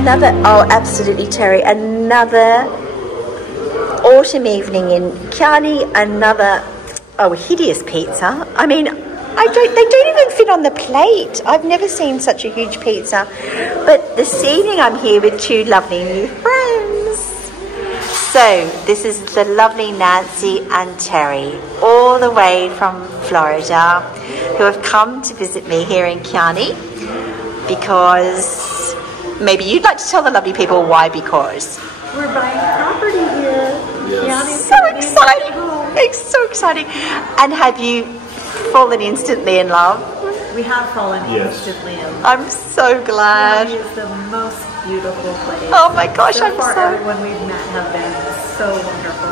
Another, oh, absolutely, Terry. Another autumn evening in Chianni. Another, oh, hideous pizza. I mean, they don't even fit on the plate. I've never seen such a huge pizza. But this evening I'm here with two lovely new friends. So this is the lovely Nancy and Terry, all the way from Florida, who have come to visit me here in Chianni because maybe you'd like to tell the lovely people why. Because we're buying property here. Yes. So exciting! It's so exciting. And have you fallen instantly in love? We have fallen instantly in love. I'm so glad. Chianni is the most beautiful place. Oh my gosh, so far everyone we've met have been so wonderful.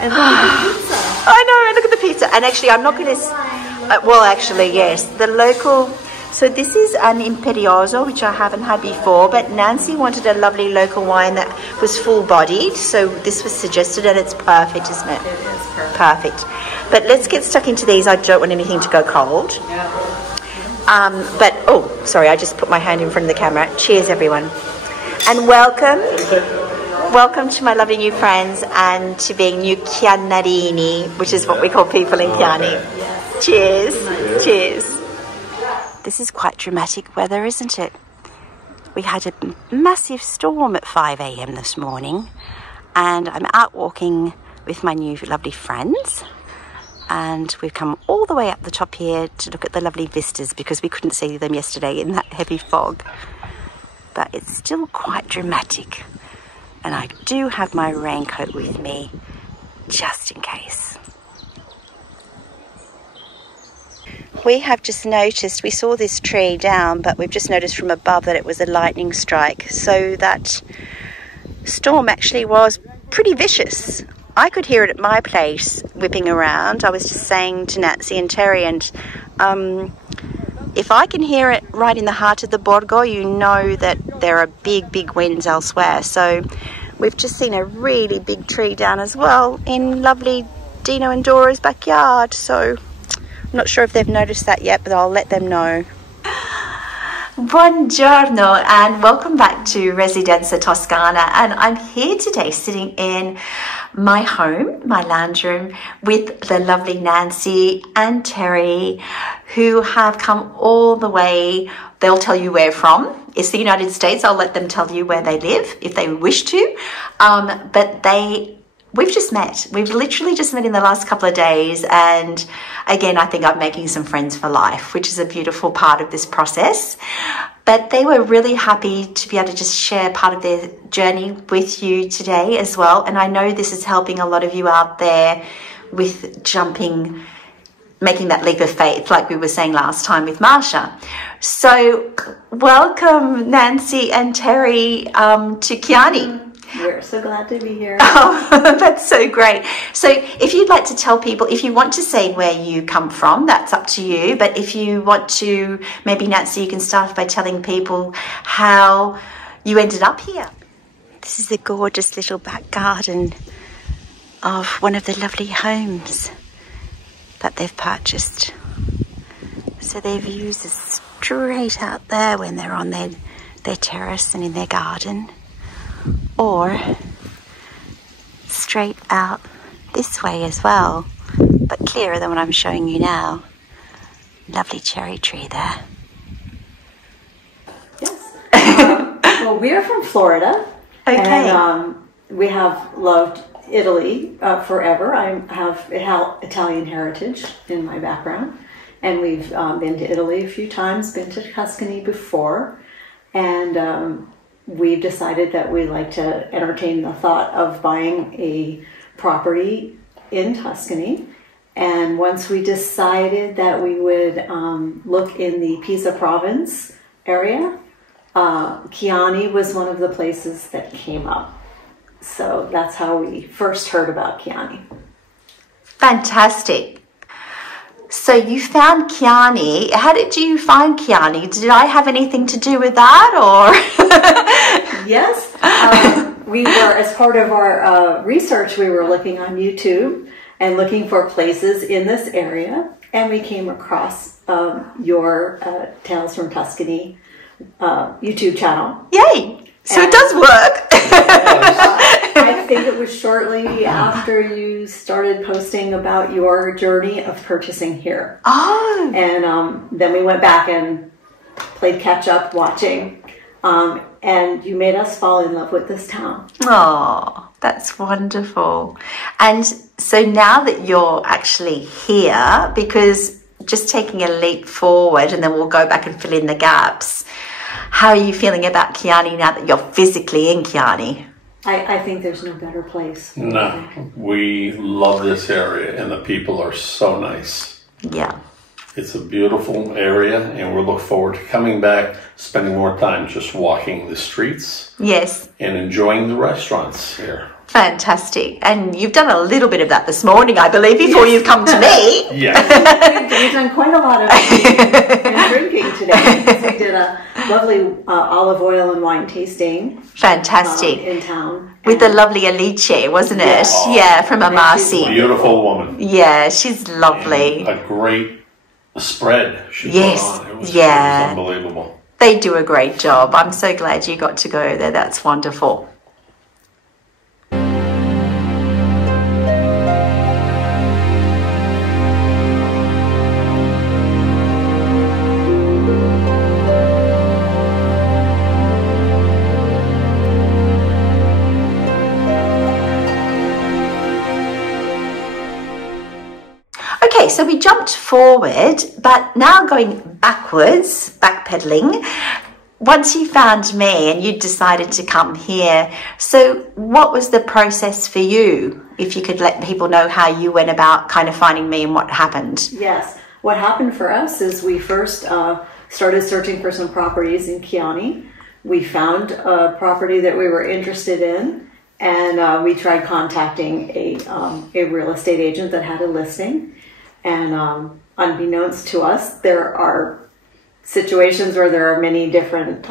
And look at the pizza. I know, and look at the pizza. And actually, I'm not going to... well, actually, yes. The local... So this is an Imperioso, which I haven't had before, but Nancy wanted a lovely local wine that was full-bodied, so this was suggested, and it's perfect, isn't it? It is perfect. Perfect. But let's get stuck into these. I don't want anything to go cold. But, oh, sorry, I just put my hand in front of the camera. Cheers, everyone. And welcome. Welcome to my lovely new friends and to being new Chiannarini, which is what we call people in Chianni. Yes. Cheers. Cheers. This is quite dramatic weather, isn't it? We had a massive storm at 5 a.m. this morning, and I'm out walking with my new lovely friends, and we've come all the way up the top here to look at the lovely vistas because we couldn't see them yesterday in that heavy fog. But it's still quite dramatic, and I do have my raincoat with me just in case. We have just noticed, we saw this tree down, but we've just noticed from above that it was a lightning strike. So that storm actually was pretty vicious. I could hear it at my place whipping around. I was just saying to Nancy and Terry, and if I can hear it right in the heart of the Borgo, you know that there are big, big winds elsewhere. So we've just seen a really big tree down as well in lovely Dino and Dora's backyard. So I'm not sure if they've noticed that yet, but I'll let them know. Buongiorno and welcome back to Residenza Toscana, and I'm here today sitting in my home, my lounge room, with the lovely Nancy and Terry, who have come all the way. They'll tell you where from. It's the United States. I'll let them tell you where they live if they wish to, but we've just met. We've literally just met in the last couple of days, and again, I think I'm making some friends for life, which is a beautiful part of this process. But they were really happy to be able to just share part of their journey with you today as well. And I know this is helping a lot of you out there with jumping, making that leap of faith, like we were saying last time with Marsha. So welcome, Nancy and Terry, to Chianni. We're so glad to be here. Oh, that's so great. So if you'd like to tell people, if you want to say where you come from, that's up to you. But if you want to, maybe Nancy, you can start by telling people how you ended up here. This is the gorgeous little back garden of one of the lovely homes that they've purchased. So their views are straight out there when they're on their terrace and in their garden, or straight out this way as well, but clearer than what I'm showing you now. Lovely cherry tree there. Yes. Well, we're from Florida. Okay. And we have loved Italy forever. I have Italian heritage in my background, and we've been to Italy a few times, been to Tuscany before, and we've decided that we like to entertain the thought of buying a property in Tuscany. And once we decided that we would look in the Pisa province area, Chianni was one of the places that came up. So that's how we first heard about Chianni. Fantastic. So you found Chianni. How did you find Chianni? Did I have anything to do with that, or? Yes. We were, as part of our research, we were looking on YouTube and looking for places in this area, and we came across your Tales from Tuscany YouTube channel. Yay! So it does work. I think it was shortly after you started posting about your journey of purchasing here. Oh. And then we went back and played catch up watching. And you made us fall in love with this town. Oh, that's wonderful. And so now that you're actually here, because just taking a leap forward and then we'll go back and fill in the gaps, how are you feeling about Chianni now that you're physically in Chianni? I think there's no better place. No, we love this area and the people are so nice. Yeah. It's a beautiful area and we'll look forward to coming back, spending more time just walking the streets. Yes. And enjoying the restaurants here. Fantastic. And you've done a little bit of that this morning, I believe, before you've come to me. Yeah. We've done quite a lot of drinking today. We did a lovely olive oil and wine tasting. Fantastic. In town. With the lovely Alice, wasn't it? Yes. Yeah, from Baci. Beautiful woman. Yeah, she's lovely. And a great spread she Yes. put on. It was unbelievable. They do a great job. I'm so glad you got to go there. That's wonderful. Okay, so we jumped forward, but now going backwards, backpedaling, once you found me and you decided to come here, so what was the process for you? If you could let people know how you went about kind of finding me and what happened. Yes. What happened for us is we first started searching for some properties in Chianni. We found a property that we were interested in, and we tried contacting a real estate agent that had a listing. And unbeknownst to us, there are situations where there are many different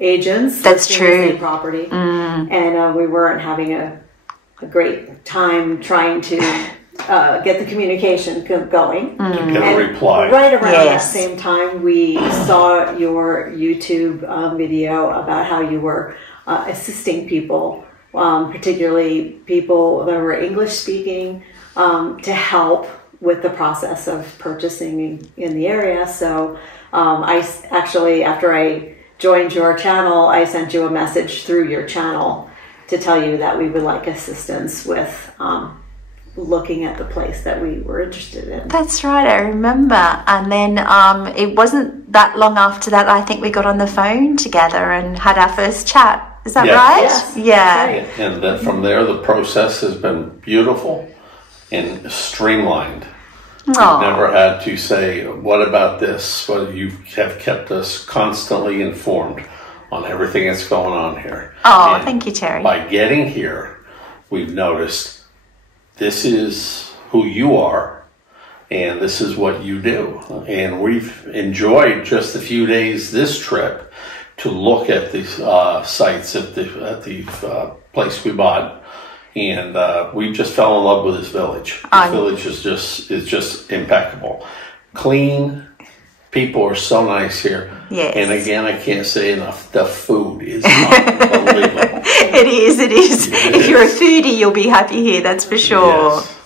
agents. That's true. The same property, and we weren't having a great time trying to get the communication going. To get a reply. Right around that same time, we saw your YouTube video about how you were assisting people, particularly people that were English speaking, to help with the process of purchasing in the area. So I actually, after I joined your channel, I sent you a message through your channel to tell you that we would like assistance with looking at the place that we were interested in. That's right, I remember. And then it wasn't that long after that, I think we got on the phone together and had our first chat. Is that right? Yes. Yeah. Right. And then from there, the process has been beautiful and streamlined. We've never had to say, what about this? Well, you have kept us constantly informed on everything that's going on here. Oh, and thank you, Terry. By getting here, we've noticed this is who you are and this is what you do. And we've enjoyed just a few days this trip to look at these sites at the place we bought. And we just fell in love with this village. This village is just impeccable, clean. People are so nice here. Yes. And again, I can't say enough. The food is unbelievable. It is. It is. If you're a foodie, you'll be happy here. That's for sure. Yes.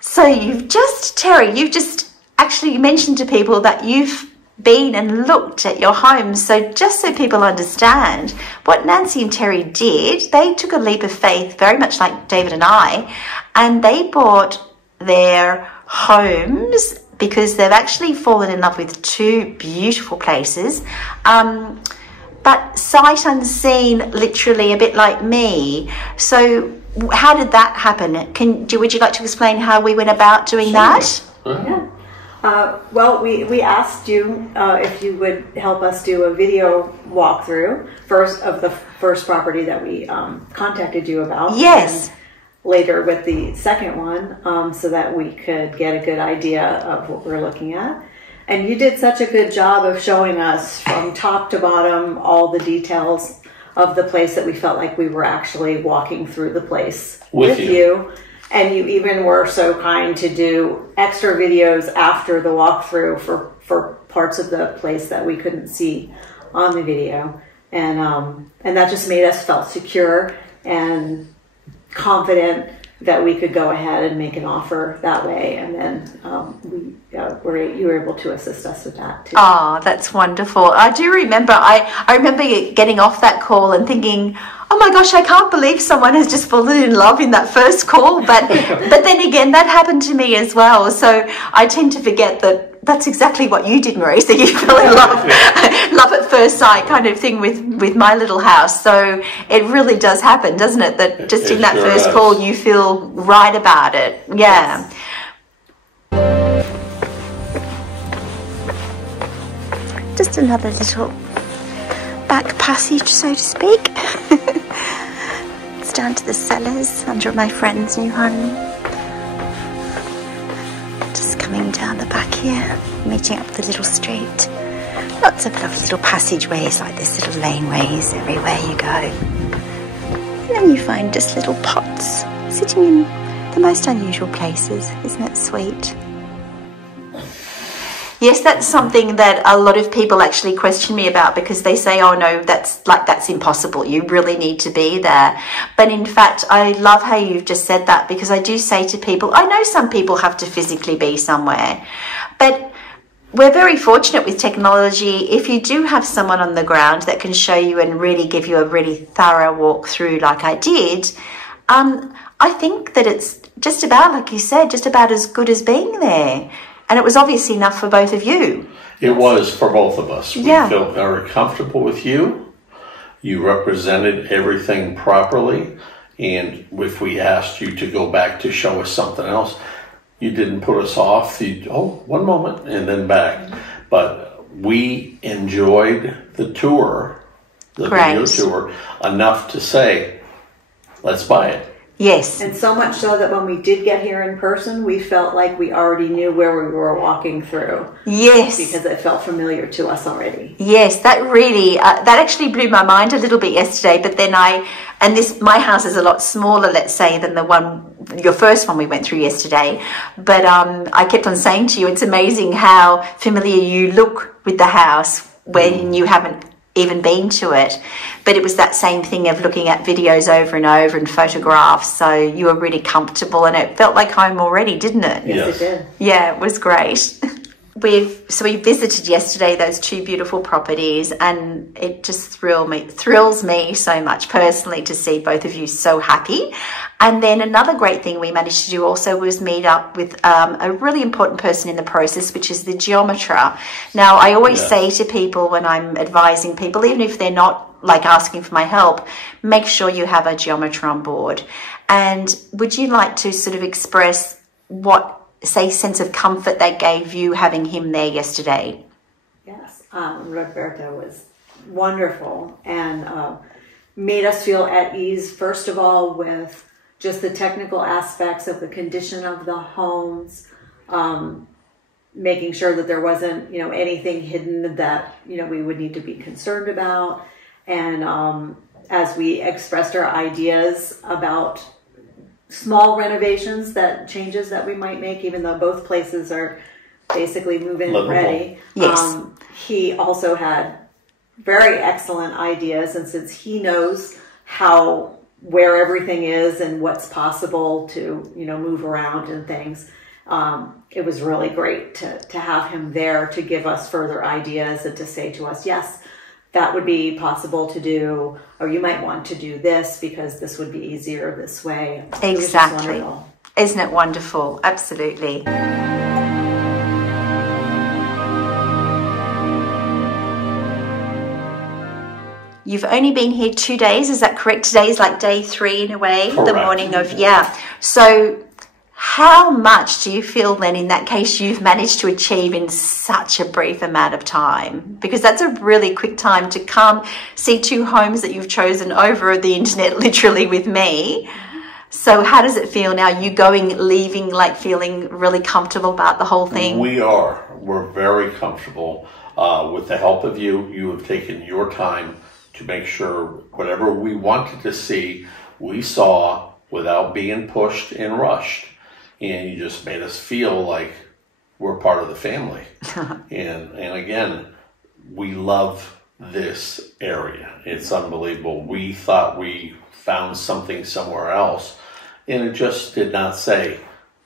So you've just actually mentioned to people that you've been and looked at your home. So just so people understand what Nancy and Terry did, they took a leap of faith, very much like David and I, and they bought their homes because they've actually fallen in love with two beautiful places, but sight unseen, literally a bit like me. So how did that happen? Would you like to explain how we went about doing that? Yeah. Well, we asked you if you would help us do a video walkthrough first of the first property that we contacted you about. Yes. And later with the second one, so that we could get a good idea of what we're looking at. And you did such a good job of showing us from top to bottom all the details of the place that we felt like we were actually walking through the place with you. And you even were so kind to do extra videos after the walkthrough for parts of the place that we couldn't see on the video. and that just made us felt secure and confident that we could go ahead and make an offer that way. And then you were able to assist us with that too. Oh, that's wonderful. I do remember, I remember getting off that call and thinking, oh my gosh, I can't believe someone has just fallen in love in that first call. But then again, that happened to me as well. So I tend to forget that that's exactly what you did, Marisa. You fell in love, love at first sight kind of thing with my little house. So it really does happen, doesn't it? That just in that first call, you feel right about it. Yeah. Yes. Just another little back passage, so to speak. It's down to the cellars under my friend's new home. Just coming down the back here, meeting up the little street. Lots of lovely little passageways like this, little laneways everywhere you go. And then you find just little pots sitting in the most unusual places. Isn't it sweet? Yes, that's something that a lot of people actually question me about, because they say, oh no, that's impossible. You really need to be there. But in fact, I love how you've just said that, because I do say to people, I know some people have to physically be somewhere, but we're very fortunate with technology. If you do have someone on the ground that can show you and really give you a really thorough walkthrough like I did, I think that it's just about, like you said, just about as good as being there. And it was obviously enough for both of you. It was for both of us. Yeah. We felt very comfortable with you. You represented everything properly. And if we asked you to go back to show us something else, you didn't put us off. One moment, and then back. But we enjoyed the tour, the video tour, enough to say, let's buy it. Yes. And so much so that when we did get here in person, we felt like we already knew where we were walking through. Yes. Because it felt familiar to us already. Yes, that really, that actually blew my mind a little bit yesterday. But then my house is a lot smaller, let's say, than your first one we went through yesterday. But I kept on saying to you, it's amazing how familiar you look with the house when you haven't even been to it. But it was that same thing of looking at videos over and over and photographs, so you were really comfortable and it felt like home already, didn't it? Yes, it did. Yeah, it was great. We visited yesterday those two beautiful properties, and it just thrills me so much personally to see both of you so happy. And then another great thing we managed to do also was meet up with a really important person in the process, which is the geometer. Now, I always say to people when I'm advising people, even if they're not like asking for my help, make sure you have a geometer on board. And would you like to sort of express what, say, sense of comfort that gave you having him there yesterday? Yes, Roberto was wonderful and made us feel at ease, first of all, with just the technical aspects of the condition of the homes, making sure that there wasn't, anything hidden that, we would need to be concerned about. And as we expressed our ideas about small renovations, changes that we might make, even though both places are basically move-in ready. Yes. He also had very excellent ideas, and since he knows where everything is and what's possible to move around and things, it was really great to have him there to give us further ideas and to say to us, yes, that would be possible to do, or you might want to do this because this would be easier this way. Exactly. Isn't it wonderful? Absolutely. You've only been here 2 days, is that correct? Today is like day 3 in a way. Correct. The morning of, So how much do you feel then in that case you've managed to achieve in such a brief amount of time? Because that's a really quick time to come see 2 homes that you've chosen over the internet, literally with me. So how does it feel now? You leaving, like feeling really comfortable about the whole thing? We're very comfortable. With the help of you, you have taken your time to make sure whatever we wanted to see, we saw without being pushed and rushed. And you just made us feel like we're part of the family. and again, we love this area. It's unbelievable. We thought we found something somewhere else, and it just did not say,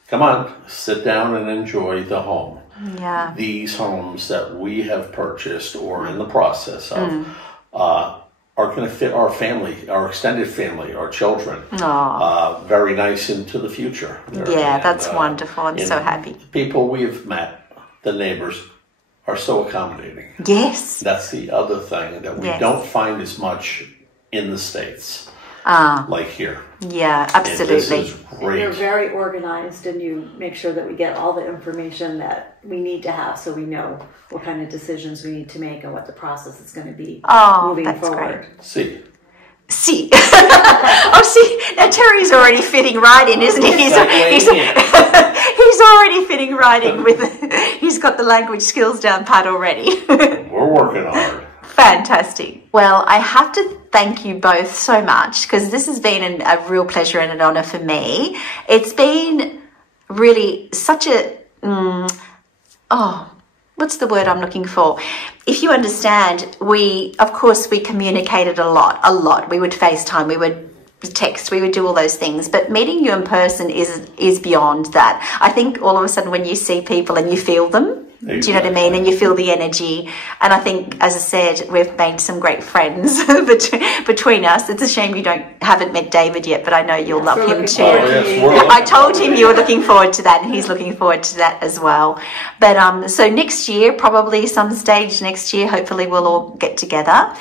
come on, sit down and enjoy the home. Yeah. These homes that we have purchased or in the process of are going to fit our family, our extended family, our children. Very nice into the future. Yeah, that's wonderful. I'm so happy. People we've met, the neighbors, are so accommodating. Yes. That's the other thing that we don't find as much in the States, like here. Yeah, absolutely. And this is great. You're very organized, and you make sure that we get all the information that we need to have, so we know what kind of decisions we need to make and what the process is going to be moving forward. See. See. Oh, see, now Terry's already fitting right in, isn't he? He's already fitting right in he's got the language skills down pat already. We're working hard. Fantastic. Well, I have to thank you both so much, because this has been a real pleasure and an honor for me. It's been really such a, what's the word I'm looking for? If you understand, of course, we communicated a lot. We would FaceTime, we would text, we would do all those things, but meeting you in person is beyond that. I think all of a sudden when you see people and you feel them, do you know what I mean? And you feel the energy. And I think, as I said, we've made some great friends between us. It's a shame you haven't met David yet, but I know you'll love him too. I told him you were looking forward to that, and he's looking forward to that as well. But so next year, probably some stage next year, hopefully we'll all get together.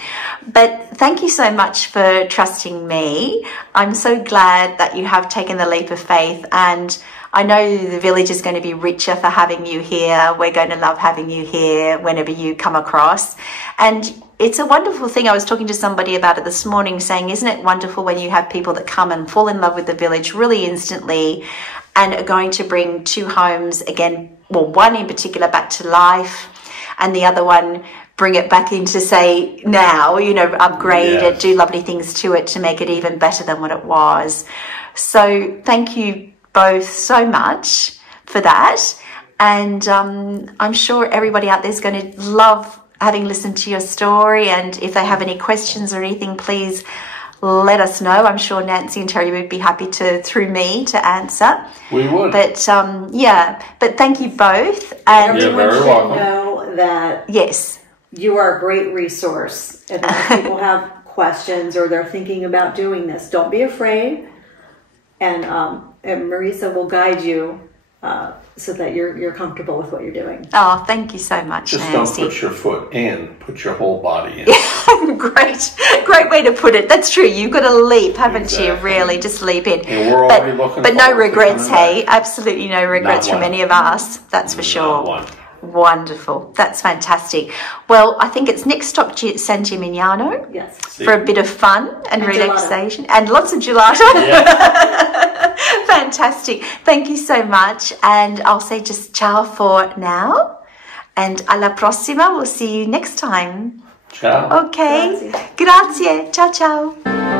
But thank you so much for trusting me. I'm so glad that you have taken the leap of faith, and I know the village is going to be richer for having you here. We're going to love having you here whenever you come across. And it's a wonderful thing. I was talking to somebody about it this morning, saying, isn't it wonderful when you have people that come and fall in love with the village really instantly and are going to bring two homes again, well, one in particular back to life, and the other one bring it back into, say, now, you know, upgrade it, do lovely things to it to make it even better than what it was. So thank you both so much for that, and I'm sure everybody out there is going to love having listened to your story, and if they have any questions or anything, please let us know. I'm sure Nancy and Terry would be happy to, through me, to answer. We would. But but thank you both, and you're very welcome. Know that you are a great resource, and if people have questions or they're thinking about doing this, don't be afraid, and Marisa will guide you so that you're comfortable with what you're doing. Oh, thank you so much, Just Nancy. don't put your foot in, put your whole body in. Great way to put it. That's true. You've got to leap, haven't you? Really, just leap in. And we're already looking but no forward to regrets, coming hey? back. Absolutely no regrets from any of us. That's for sure. Not one. Wonderful. That's fantastic. Well, I think it's next stop San Gimignano. Yes. For a bit of fun and relaxation. Gelato. And lots of gelato. Yeah. Fantastic. Thank you so much. And I'll say just ciao for now. And alla prossima. We'll see you next time. Ciao. Okay. Grazie. Ciao, ciao.